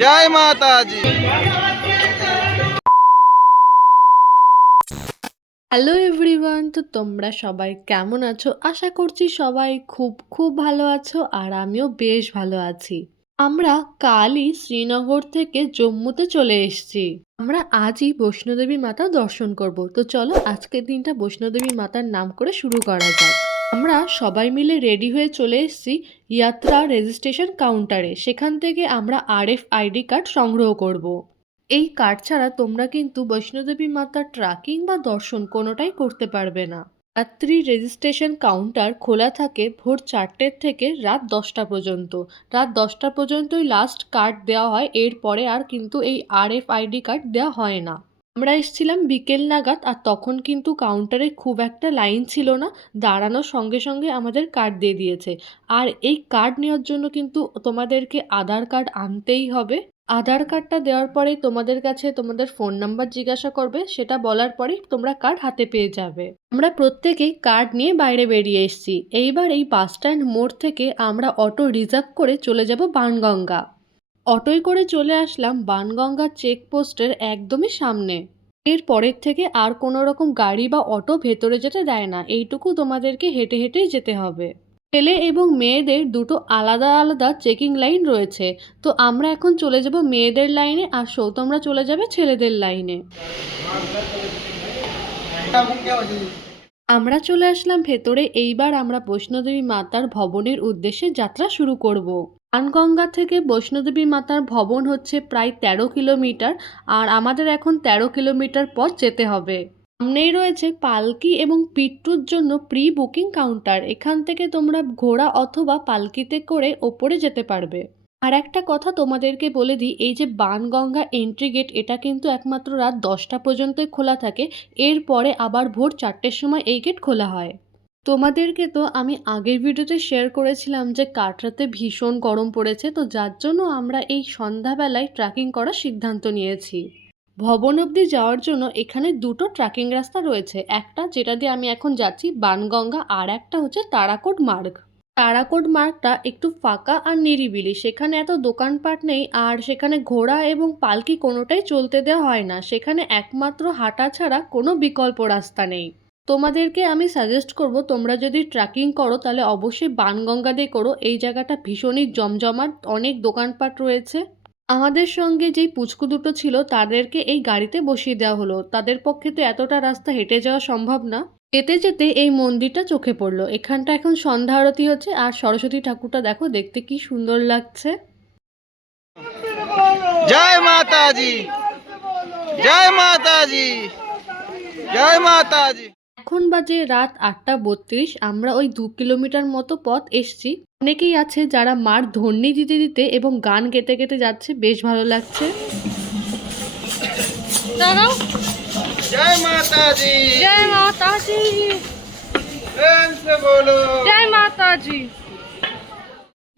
জয় hello everyone, তো তোমরা সবাই কেমন আছো? আশা করছি সবাই খুব খুব ভালো আছো আর আমিও বেশ ভালো আছি। আমরা কালই শ্রীনগর থেকে জম্মুতে চলে এসেছি। আমরা আজই বৈষ্ণোদেবী মাতা দর্শন করব। তো চলো আজকের দিনটা বৈষ্ণোদেবী মাতার নাম করে শুরু করা যাক। আমরা সবাই মিলে রেডি হয়ে চলে এসেছি ইয়াত্রা রেজিস্ট্রেশন কাউন্টারে সেখান থেকে আমরা আরএফ আইডি কার্ড সংগ্রহ করব। এই কার্ড ছাড়া তোমরা কিন্তু বৈষ্ণোদেবী মাতার ট্রাকিং বা দর্শন কোনোটাই করতে পারবে না। যাত্রী রেজিস্ট্রেশন কাউন্টার খোলা থাকে ভোর চারটের থেকে রাত দশটা পর্যন্ত। রাত দশটা পর্যন্তই লাস্ট কার্ড দেওয়া হয়, এরপরে আর কিন্তু এই আর এফ আইডি কার্ড দেওয়া হয় না। আমরা এসেছিলাম বিকেল নাগাদ আর তখন কিন্তু কাউন্টারে খুব একটা লাইন ছিল না। দাঁড়ানোর সঙ্গে সঙ্গে আমাদের কার্ড দিয়ে দিয়েছে। আর এই কার্ড নেওয়ার জন্য কিন্তু তোমাদেরকে আধার কার্ড আনতেই হবে। আধার কার্ডটা দেওয়ার পরে তোমাদের কাছে তোমাদের ফোন নাম্বার জিজ্ঞাসা করবে। সেটা বলার পরেই তোমরা কার্ড হাতে পেয়ে যাবে। আমরা প্রত্যেকেই কার্ড নিয়ে বাইরে বেরিয়ে এসেছি। এইবার এই বাস স্ট্যান্ড মোড় থেকে আমরা অটো রিজার্ভ করে চলে যাব বানগঙ্গা। অটোয় করে চলে আসলাম বানগঙ্গা চেকপোস্টের একদমই সামনে। এর পরের থেকে আর কোনো রকম গাড়ি বা অটো ভেতরে যেতে দেয় না। এইটুকু তোমাদেরকে হেঁটে হেঁটেই যেতে হবে। ছেলে এবং মেয়েদের দুটো আলাদা আলাদা চেকিং লাইন রয়েছে। তো আমরা এখন চলে যাব মেয়েদের লাইনে। আর সৌতমরা চলে যাবে ছেলেদের লাইনে। আমরা চলে আসলাম ভেতরে। এইবার আমরা বৈষ্ণোদেবী মাতার ভবনের উদ্দেশ্যে যাত্রা শুরু করব। আনগঙ্গা থেকে বৈষ্ণোদেবী মাতার ভবন হচ্ছে প্রায় তেরো কিলোমিটার আর আমাদের এখন তেরো কিলোমিটার পথ যেতে হবে। সামনেই রয়েছে পালকি এবং পিট্টুর জন্য প্রি বুকিং কাউন্টার। এখান থেকে তোমরা ঘোড়া অথবা পালকিতে করে ওপরে যেতে পারবে। আর একটা কথা তোমাদেরকে বলে দিই, এই যে বানগঙ্গা এন্ট্রি গেট, এটা কিন্তু একমাত্র রাত দশটা পর্যন্তই খোলা থাকে। এরপরে আবার ভোর চারটের সময় এই গেট খোলা হয়। তোমাদেরকে তো আমি আগের ভিডিওতে শেয়ার করেছিলাম যে কাটরাতে ভীষণ গরম পড়েছে, তো যার জন্য আমরা এই সন্ধ্যাবেলায় ট্রেকিং করার সিদ্ধান্ত নিয়েছি। ভবন অবধি যাওয়ার জন্য এখানে দুটো ট্রেকিং রাস্তা রয়েছে, একটা যেটা দিয়ে আমি এখন যাচ্ছি বানগঙ্গা আর একটা হচ্ছে তারাকোট মার্গ। তারাকোট মার্গটা একটু ফাঁকা আর নিরিবিলি, সেখানে এত দোকানপাট নেই আর সেখানে ঘোড়া এবং পালকি কোনোটাই চলতে দেওয়া হয় না, সেখানে একমাত্র হাঁটা ছাড়া কোনো বিকল্প রাস্তা নেই। তোমাদেরকে আমি সাজেস্ট করব, তোমরা যদি ট্রেকিং করো, তাহলে অবশ্যই বানগঙ্গা দিয়ে করো। এই জায়গাটা ভীষণই জমজমাট, অনেক দোকানপাট রয়েছে। আমাদের সঙ্গে যেই পুচকু দুটো ছিল, তাদেরকে এই গাড়িতে বসিয়ে দেওয়া হলো। তাদের পক্ষে তো এতটা রাস্তা হেঁটে যাওয়া সম্ভব না। যেতে যেতে এই মন্দিরটা চোখে পড়ল। এখানটা এখন সন্ধ্যা আরতি হচ্ছে, আর সরস্বতী ঠাকুরটা দেখো, দেখতে কি সুন্দর লাগছে। জয় মাতাজি জয় মাতাজি জয় মাতাজি। এখন বাজে রাত আটটা বত্রিশ আমরা ওই দু কিলোমিটার মতো পথ এসছি। অনেকেই আছে যারা মার ধর্নি দিতে দিতে এবং গান গেতে গেতে যাচ্ছে বেশ ভালো লাগছে।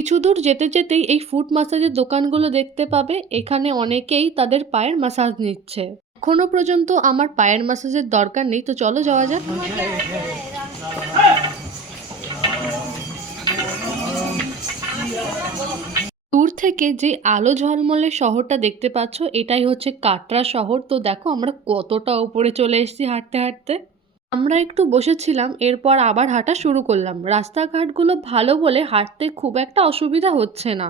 কিছু দূর যেতে যেতেই এই ফুট মাসাজের দোকানগুলো দেখতে পাবে এখানে অনেকেই তাদের পায়ের মাসাজ নিচ্ছে। এখনও পর্যন্ত আমার পায়ের মাসাজের দরকার নেই, তো চলো যাওয়া যাক। দূর থেকে যে আলো ঝলমলে শহরটা দেখতে পাচ্ছ, এটাই হচ্ছে কাটরা শহর। তো দেখো, আমরা কতটা উপরে চলে এসেছি হাঁটতে হাঁটতে। আমরা একটু বসেছিলাম, এরপর আবার হাঁটা শুরু করলাম। রাস্তাঘাটগুলো ভালো বলে হাঁটতে খুব একটা অসুবিধা হচ্ছে না।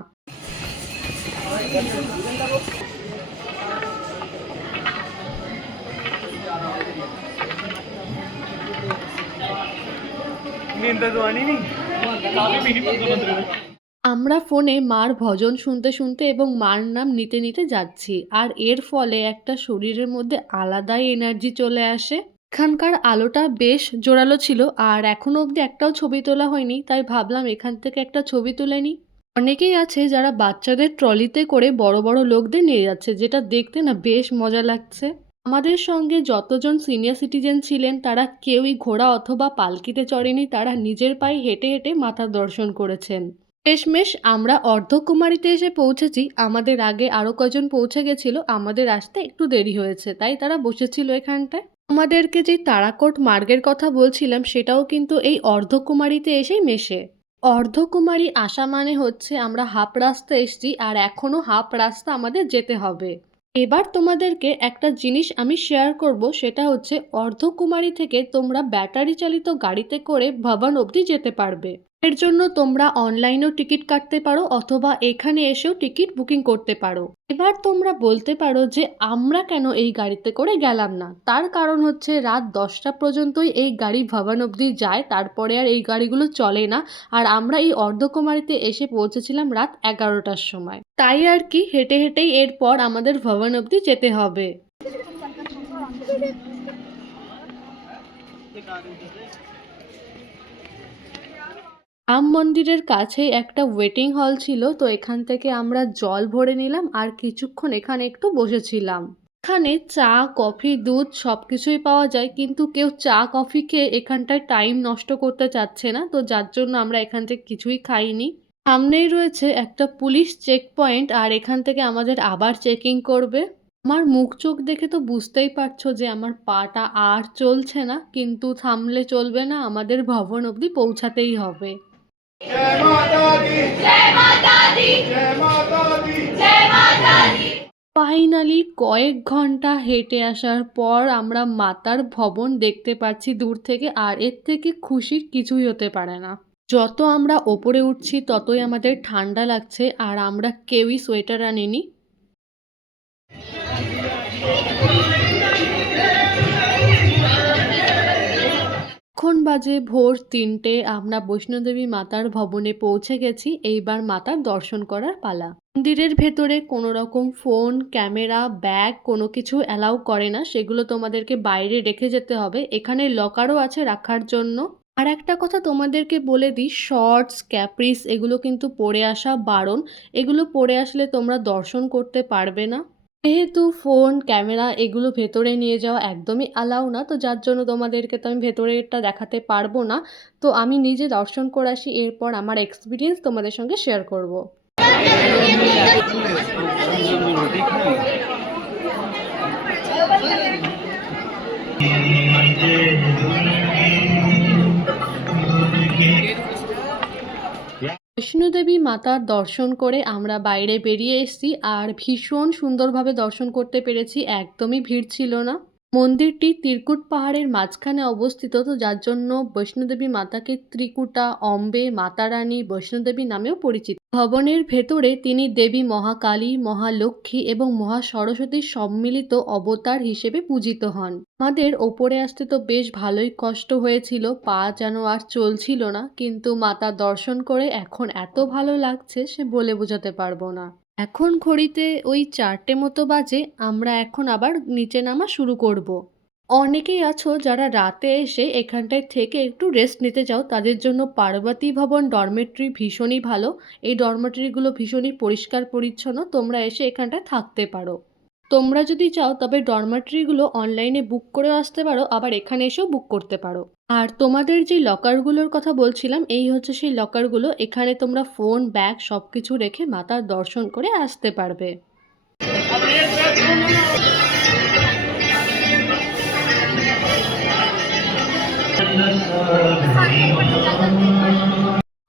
আমরা ফোনে মার ভজন শুনতে শুনতে এবং মার নাম নিতে নিতে যাচ্ছি, আর এর ফলে একটা শরীরের মধ্যে আলাদাই এনার্জি চলে আসে। এখানকার আলোটা বেশ জোরালো ছিল, আর এখনও অবধি একটাও ছবি তোলা হয়নি, তাই ভাবলাম এখান থেকে একটা ছবি তুলে নিই। অনেকেই আছে যারা বাচ্চাদের ট্রলিতে করে বড় বড় লোকদের নিয়ে যাচ্ছে, যেটা দেখতে না বেশ মজা লাগছে। আমাদের সঙ্গে যতজন সিনিয়র সিটিজেন ছিলেন, তারা কেউই ঘোড়া অথবা পালকিতে চড়েনি, তারা নিজের পায়ে হেঁটে হেঁটে মাথার দর্শন করেছেন। শেষমেশ আমরা অর্ধকুমারীতে এসে পৌঁছেছি। আমাদের আগে আরও কজন পৌঁছে গেছিল, আমাদের আসতে একটু দেরি হয়েছে, তাই তারা বসেছিল এখানটায়। আমাদেরকে যে তারাকোট মার্গের কথা বলছিলাম, সেটাও কিন্তু এই অর্ধকুমারীতে এসেই মেশে। অর্ধকুমারী আসা মানে হচ্ছে আমরা হাফ রাস্তা এসছি, আর এখনও হাফ রাস্তা আমাদের যেতে হবে। এবার তোমাদেরকে একটা জিনিস আমি শেয়ার করব, সেটা হচ্ছে অর্ধকুমারী থেকে তোমরা ব্যাটারি চালিত গাড়িতে করে ভবন অবধি যেতে পারবে। এর জন্য তোমরা অনলাইনেও টিকিট কাটতে পারো অথবা এখানে এসেও টিকিট বুকিং করতে পারো। এবার তোমরা বলতে পারো যে আমরা কেন এই গাড়িতে করে গেলাম না। তার কারণ হচ্ছে রাত দশটা পর্যন্তই এই গাড়ি ভবন অবধি যায়, তারপরে আর এই গাড়িগুলো চলে না। আর আমরা এই অর্ধকুমারীতে এসে পৌঁছেছিলাম রাত এগারোটার সময়। তাই আর কি, হেঁটে হেঁটেই এরপর আমাদের ভবন অবধি যেতে হবে। রাম মন্দিরের কাছেই একটা ওয়েটিং হল ছিল, তো এখান থেকে আমরা জল ভরে নিলাম আর কিছুক্ষণ এখানে একটু বসেছিলাম। এখানে চা, কফি, দুধ সব কিছুই পাওয়া যায়, কিন্তু কেউ চা, কফি খেয়ে এখানটায় টাইম নষ্ট করতে চাচ্ছে না, তো যার জন্য আমরা এখান থেকে কিছুই খাইনি। সামনেই রয়েছে একটা পুলিশ চেক পয়েন্ট আর এখান থেকে আমাদের আবার চেকিং করবে। আমার মুখ চোখ দেখে তো বুঝতেই পারছ যে আমার পাটা আর চলছে না, কিন্তু থামলে চলবে না, আমাদের ভবন অবধি পৌঁছাতেই হবে। ফাইনালি কয়েক ঘণ্টা হেঁটে আসার পর আমরা মাতার ভবন দেখতে পাচ্ছি দূর থেকে আর এর থেকে খুশির কিছুই হতে পারে না। যত আমরা ওপরে উঠছি ততই আমাদের ঠান্ডা লাগছে আর আমরা কেউই সোয়েটার আনিনি। বাজে ভোর তিনটে আমরা বৈষ্ণোদেবী মাতার ভবনে পৌঁছে গেছি, এইবার মাতার দর্শন করার পালা। মন্দিরের ভেতরে কোনো রকম ফোন, ক্যামেরা, ব্যাগ কোনো কিছু অ্যালাউ করে না, সেগুলো তোমাদেরকে বাইরে রেখে যেতে হবে। এখানে লকারও আছে রাখার জন্য। আর একটা কথা তোমাদেরকে বলে দিই, শর্টস, ক্যাপ্রিস এগুলো কিন্তু পরে আসা বারণ। এগুলো পরে আসলে তোমরা দর্শন করতে পারবে না। যেহেতু ফোন, ক্যামেরা এগুলো ভেতরে নিয়ে যাওয়া একদমই অ্যালাউ না, তো যার জন্য তোমাদেরকে তো আমি ভেতরেরটা দেখাতে পারব না তো আমি নিজে দর্শন করে আসি, এরপর আমার এক্সপিরিয়েন্স তোমাদের সঙ্গে শেয়ার করব। বৈষ্ণোদেবী মাতার দর্শন করে আমরা বাইরে বেরিয়ে এসেছি আর ভীষণ সুন্দরভাবে দর্শন করতে পেরেছি, একদমই ভিড় ছিল না। মন্দিরটি ত্রিকুট পাহাড়ের মাঝখানে অবস্থিত, তো যার জন্য বৈষ্ণোদেবী মাতাকে ত্রিকুটা, অম্বে, মাতারানী, বৈষ্ণোদেবী নামেও পরিচিত। ভবনের ভেতরে তিনি দেবী মহাকালী, মহালক্ষ্মী এবং মহা সরস্বতীর সম্মিলিত অবতার হিসেবে পূজিত হন আমাদের ওপরে আসতে তো বেশ ভালোই কষ্ট হয়েছিল, পা যেন আর চলছিল না, কিন্তু মাতা দর্শন করে এখন এত ভালো লাগছে সে বলে বোঝাতে পারব না এখন ঘড়িতে ওই চারটে মতো বাজে, আমরা এখন আবার নিচে নামা শুরু করব। অনেকেই আছো যারা রাতে এসে এখানটায় থেকে একটু রেস্ট নিতে চাও, তাদের জন্য পার্বতী ভবন ডরমেটরি ভীষণই ভালো। এই ডরমেটরিগুলো ভীষণই পরিষ্কার পরিচ্ছন্ন, তোমরা এসে এখানটায় থাকতে পারো। তোমরা যদি চাও, তবে ডরমেটরিগুলো অনলাইনে বুক করেও আসতে পারো, আবার এখানে এসেও বুক করতে পারো। আর তোমাদের যে লকারগুলোর কথা বলছিলাম, এই হচ্ছে সেই লকারগুলো এখানে তোমরা ফোন ব্যাগ সব কিছু রেখে মাতার দর্শন করে আসতে পারবে।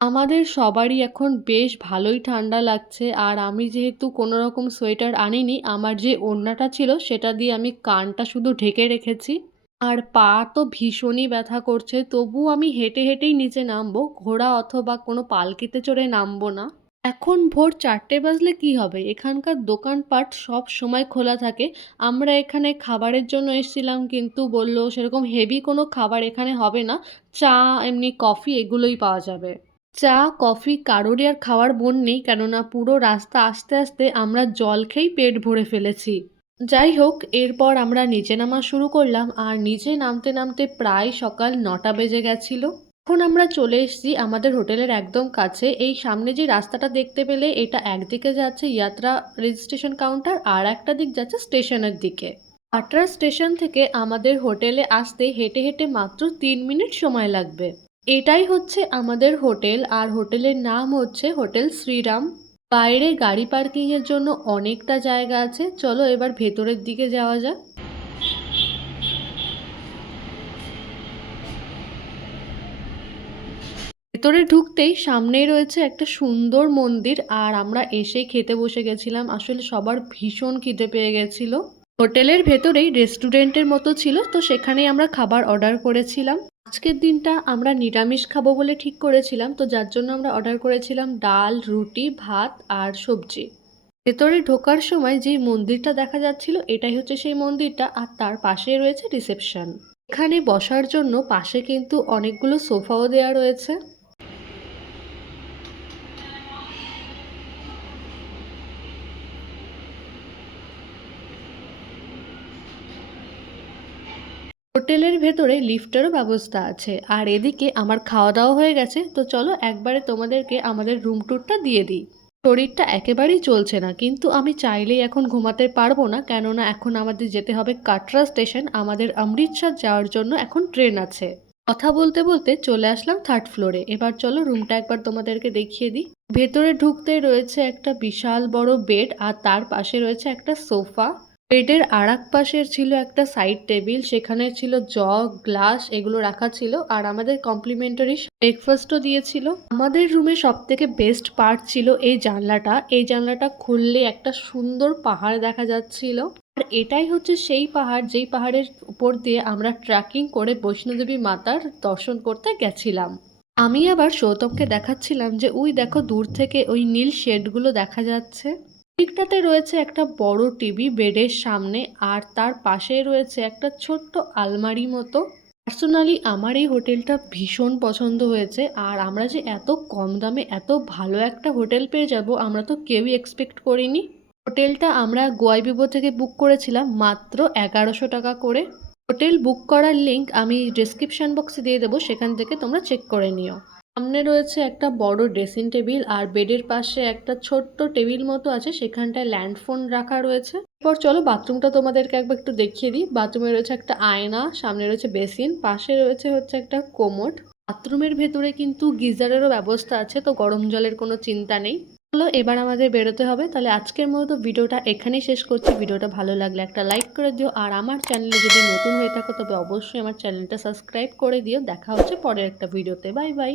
আমাদের সবারই এখন বেশ ভালোই ঠান্ডা লাগছে, আর আমি যেহেতু কোনো রকম সোয়েটার আনিনি, আমার যে ওড়নাটা ছিল সেটা দিয়ে আমি কানটা শুধু ঢেকে রেখেছি। আর পা তো ভীষণই ব্যথা করছে তবু আমি হেঁটে হেঁটেই নিচে নামবো, ঘোড়া অথবা কোনো পালকিতে চড়ে নামবো না। এখন ভোর চারটে বাজলে কি হবে? এখানকার দোকানপাট সব সময় খোলা থাকে। আমরা এখানে খাবারের জন্য এসেছিলাম কিন্তু বলল সেরকম হেভি কোনো খাবার এখানে হবে না। চা, এমনি কফি এগুলোই পাওয়া যাবে। চা কফি কারোরই আর খাওয়ার মন নেই কেননা পুরো রাস্তা আস্তে আস্তে আমরা জল খেয়েই পেট ভরে ফেলেছি। যাই হোক, এরপর আমরা নিচে নামা শুরু করলাম আর নিচে নামতে নামতে প্রায় সকাল নটা বেজে গেছিল। এখন আমরা চলে এসেছি আমাদের হোটেলের একদম কাছে। এই সামনে যে রাস্তাটা দেখতে পেলে এটা একদিকে যাচ্ছে ইয়াত্রা রেজিস্ট্রেশন কাউন্টার আর একটা দিক যাচ্ছে স্টেশনের দিকে। আটরা স্টেশন থেকে আমাদের হোটেলে আসতে হেঁটে হেঁটে মাত্র তিন মিনিট সময় লাগবে। এটাই হচ্ছে আমাদের হোটেল আর হোটেলের নাম হচ্ছে হোটেল শ্রীরাম। বাইরে গাড়ি পার্কিংয়ের জন্য অনেকটা জায়গা আছে। চলো এবার ভেতরের দিকে যাওয়া যাক। ভেতরে ঢুকতেই সামনেই রয়েছে একটা সুন্দর মন্দির, আর আমরা এসেই খেতে বসে গেছিলাম। আসলে সবার ভীষণ খিদে পেয়ে গেছিল। হোটেলের ভেতরেই রেস্টুরেন্টের মতো ছিল, তো সেখানেই আমরা খাবার অর্ডার করেছিলাম। আজকের দিনটা আমরা নিরামিষ খাব বলে ঠিক করেছিলাম, তো যার জন্য আমরা অর্ডার করেছিলাম ডাল, রুটি, ভাত আর সবজি। ভেতরে ঢোকার সময় যে মন্দিরটা দেখা যাচ্ছিল, এটাই হচ্ছে সেই মন্দিরটা, আর তার পাশেই রয়েছে রিসেপশন। এখানে বসার জন্য পাশে কিন্তু অনেকগুলো সোফাও দেওয়া রয়েছে। হোটেলের ভেতরে লিফটেরও ব্যবস্থা আছে। আর এদিকে আমার খাওয়া দাওয়া হয়ে গেছে, তো চলো একবারে তোমাদেরকে আমাদের রুম ট্যুরটা দিয়ে দিই। শরীরটা একেবারেই চলছে না, কিন্তু আমি চাইলেই এখন ঘুমাতে পারব না, কেননা এখন আমাদের যেতে হবে কাটরা স্টেশন, আমাদের অমৃতসর যাওয়ার জন্য এখন ট্রেন আছে। কথা বলতে বলতে চলে আসলাম থার্ড ফ্লোরে এবার চলো রুমটা একবার তোমাদেরকে দেখিয়ে দিই। ভেতরে ঢুকতে রয়েছে একটা বিশাল বড় বেড আর তার পাশে রয়েছে একটা সোফা বেডের আর এক পাশের ছিল একটা সাইড টেবিল সেখানে ছিল জগ গ্লাস এগুলো রাখা ছিল। আর আমাদের কমপ্লিমেন্টারি ব্রেকফাস্টও দিয়েছিল। আমাদের রুমে সব থেকে বেস্ট পার্ট ছিল এই জানলাটা। এই জানলাটা খুললে একটা সুন্দর পাহাড় দেখা যাচ্ছিল। আর এটাই হচ্ছে সেই পাহাড়, যেই পাহাড়ের উপর দিয়ে আমরা ট্রেকিং করে বৈষ্ণোদেবী মাতার দর্শন করতে গেছিলাম। আমি আবার সৌতমকে দেখাচ্ছিলাম যে ওই দেখো দূর থেকে ওই নীল শেডগুলো দেখা যাচ্ছে। দিকটাতে রয়েছে একটা বড় টিভি বেডের সামনে আর তার পাশে রয়েছে একটা ছোট্ট আলমারি মতো। পার্সোনালি আমার এই হোটেলটা ভীষণ পছন্দ হয়েছে আর আমরা যে এত কম দামে এত ভালো একটা হোটেল পেয়ে যাব, আমরা তো কেউই এক্সপেক্ট করিনি। হোটেলটা আমরা গোয়াইবিবো থেকে বুক করেছিলাম মাত্র এগারোশো টাকা করে। হোটেল বুক করার লিংক আমি ডিসক্রিপশন বক্সে দিয়ে দেবো, সেখান থেকে তোমরা চেক করে নিও। সামনে রয়েছে একটা বড় ড্রেসিং টেবিল আর বেডের পাশে একটা ছোট্ট টেবিল মতো আছে, সেখানটায় ল্যান্ডফোন রাখা রয়েছে। এরপর চলো বাথরুমটা তোমাদেরকে একবার একটু দেখিয়ে দিই। বাথরুমে রয়েছে একটা আয়না, সামনে রয়েছে বেসিন পাশে রয়েছে হচ্ছে একটা কোমোড বাথরুমের ভেতরে কিন্তু গিজারেরও ব্যবস্থা আছে, তো গরম জলের কোনো চিন্তা নেই। চলো এবার আমাদের বেরোতে হবে, তাহলে আজকের মতো ভিডিওটা এখানেই শেষ করছি। ভিডিওটা ভালো লাগলে একটা লাইক করে দিও, আর আমার চ্যানেলে যদি নতুন হয়ে থাকো, তবে অবশ্যই আমার চ্যানেলটা সাবস্ক্রাইব করে দিও। দেখা হচ্ছে পরের একটা ভিডিওতে। Bye bye